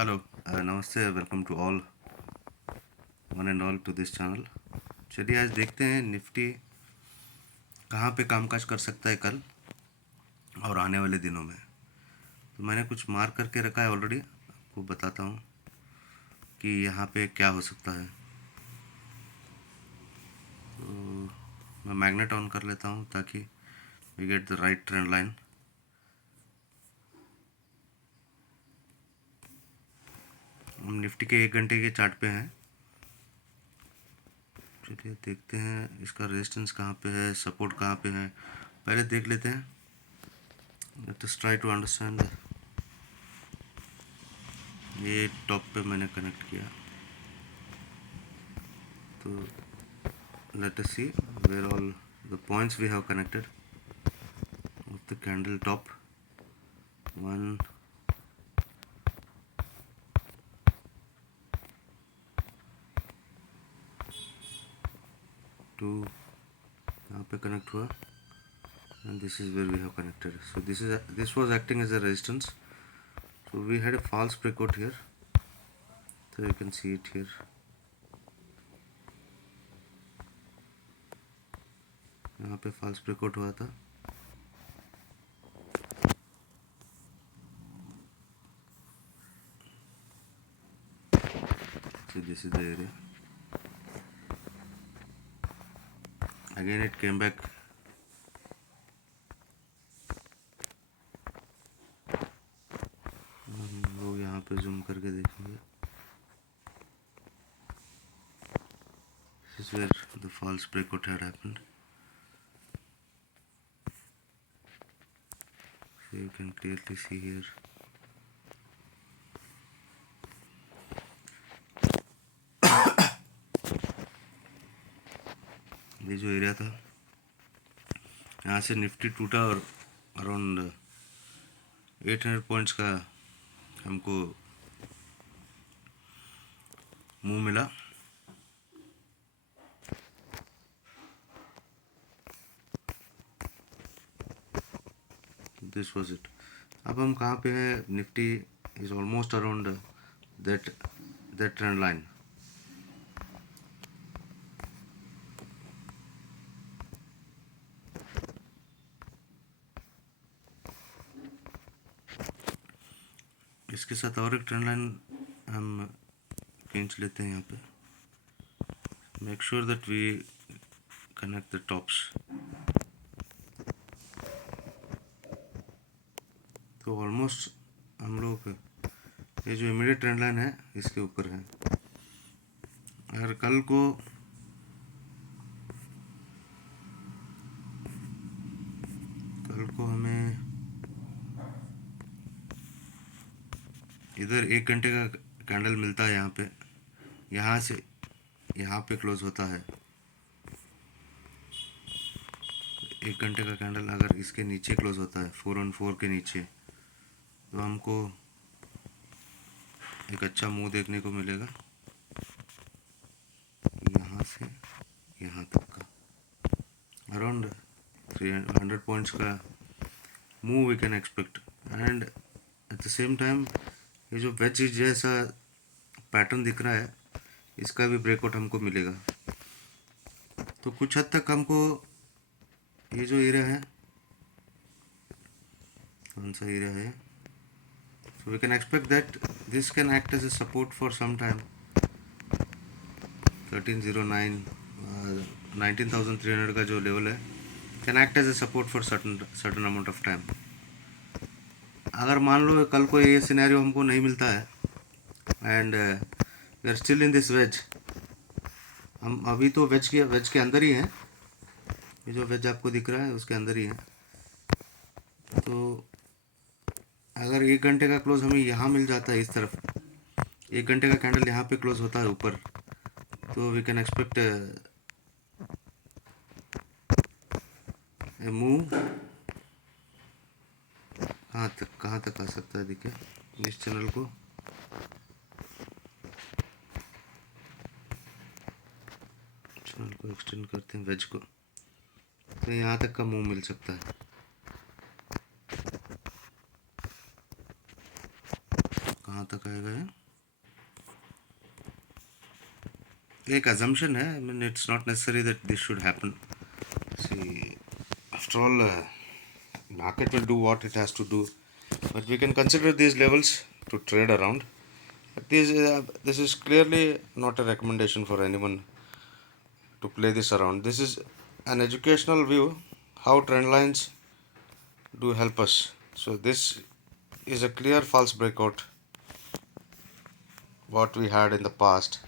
Hello नमस्ते welcome to all one and all to this channel. चलिए आज देखते हैं निफ्टी कहाँ पे कामकाज कर सकता है कल और आने वाले दिनों में। तो मैंने कुछ मार्क करके रखा है ऑलरेडी, आपको बताता हूँ कि यहाँ पे क्या हो सकता है। तो मैं मैग्नेट ऑन कर लेता हूँ ताकि we get the right trend line. हम निफ्टी के 1 घंटे के चार्ट पे हैं। चलिए देखते हैं इसका रेजिस्टेंस कहाँ पे है, सपोर्ट कहाँ पे है, पहले देख लेते हैं। Let us try to understand. ये टॉप पे मैंने कनेक्ट किया, तो let us see where all the points we have connected of the candle top. 1 2 यहाँ पे कनेक्ट हुआ and this is where we have connected. So this was acting as a resistance. So we had a false breakout here, so you can see it here. यहाँ पे false breakout हुआ था। So this is the area. Again it came back. हम लोग यहाँ पे zoom करके देखेंगे। This is where the false breakout had happened. So you can clearly see here. ये जो एरिया था, यहाँ से निफ्टी टूटा और अराउंड 800 पॉइंट्स का हमको मूव मिला। This was it. अब हम कहाँ पे हैं? Nifty is almost around that trend line. इसके साथ और एक ट्रेंड लाइन हम खींच लेते हैं यहाँ पे। Make sure that we connect the tops. तो ऑलमोस्ट हम लोग ये जो इमीडिएट ट्रेंड लाइन है इसके ऊपर है। अगर कल को हमें इधर 1 घंटे का कैंडल मिलता है, यहाँ पे यहाँ से यहाँ पे क्लोज होता है 1 घंटे का कैंडल। अगर इसके नीचे क्लोज होता है 414 के नीचे, तो हमको एक अच्छा मूव देखने को मिलेगा यहाँ से यहाँ तक का अराउंड 300 पॉइंट्स का move we can expect. And at the same time ये जो वेज जैसा पैटर्न दिख रहा है, इसका भी ब्रेकआउट हमको मिलेगा। तो कुछ हद तक हमको ये जो एरिया है, कौन सा एरिया है, so we can expect that this can act as a support for some time. 1309 19,300 का जो लेवल है can act as a support for certain amount of time. अगर मान लो कल को ये सिनेरियो हमको नहीं मिलता है and we are still in this wedge, हम अभी तो वेज के अंदर ही हैं, ये जो वेज आपको दिख रहा है उसके अंदर ही है। तो अगर 1 घंटे का क्लोज हमें यहाँ मिल जाता है, इस तरफ 1 घंटे का कैंडल यहाँ पे क्लोज होता है ऊपर, तो we can expect a move. कहाँ तक आ सकता है? देखिए इस चैनल को एक्सटेंड करते हैं वेज को, तो यहाँ तक का मूव मिल सकता है। कहाँ तक आएगा ये? एक assumption है. I mean, it's not necessary that this should happen. See, after all, market will do what it has to do, but we can consider these levels to trade around. But this is clearly not a recommendation for anyone to play this around. This is an educational view how trend lines do help us. So this is a clear false breakout what we had in the past.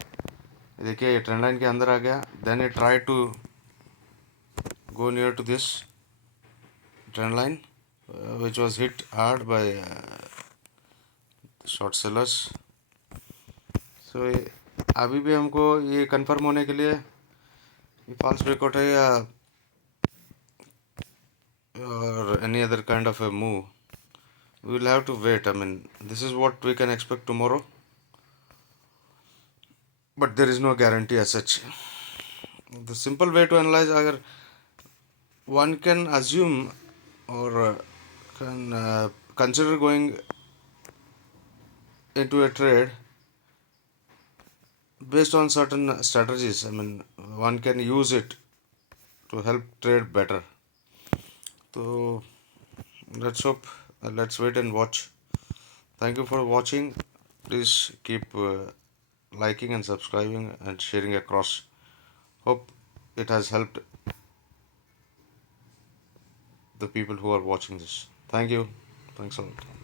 देखिए ये trend line के अंदर आ गया. Then it tried to go near to this trend line, which was hit hard by short sellers. So अभी भी हमको ये confirm होने के लिए ये false breakout है या or any other kind of a move, we will have to wait. I mean, this is what we can expect tomorrow, but there is no guarantee as such. The simple way to analyze, agar one can assume or can consider going into a trade based on certain strategies. I mean, one can use it to help trade better. So let's hope, let's wait and watch. Thank you for watching. Please keep liking and subscribing and sharing across. Hope it has helped the people who are watching this. Thank you. Thanks a lot.